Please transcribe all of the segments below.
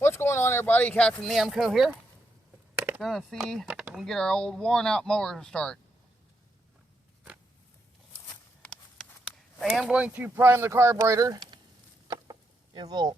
What's going on, everybody? Captain Namco here. Gonna see if we can get our old worn out mower to start. I am going to prime the carburetor. Give a little.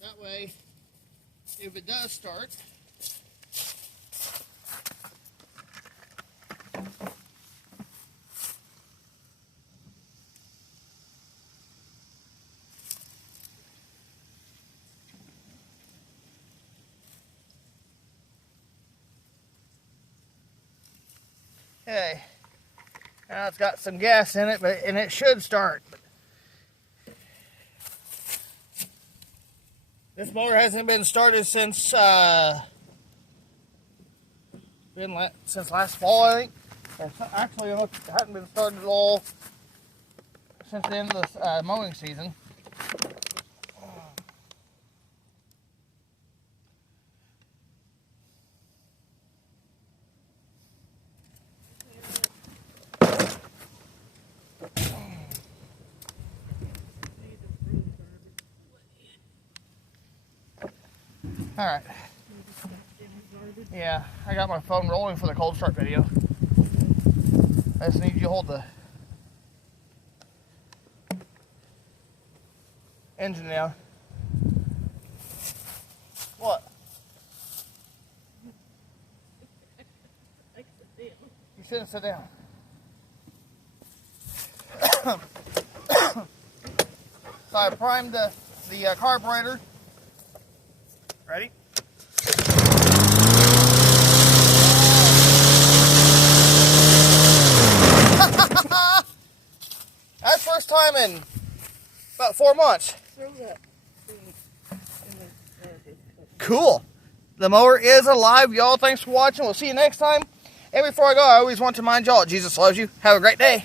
That way, if it does start, okay, now it's got some gas in it, and it should start. This motor hasn't been started since last fall, I think. Actually, it hasn't been started at all since the end of the mowing season. All right. Yeah, I got my phone rolling for the cold start video. I just need you to hold the engine down. What? You shouldn't sit down. So I primed the carburetor. Ready? That's first time in about 4 months. Cool. The mower is alive, y'all. Thanks for watching. We'll see you next time. And before I go, I always want to remind y'all, Jesus loves you. Have a great day.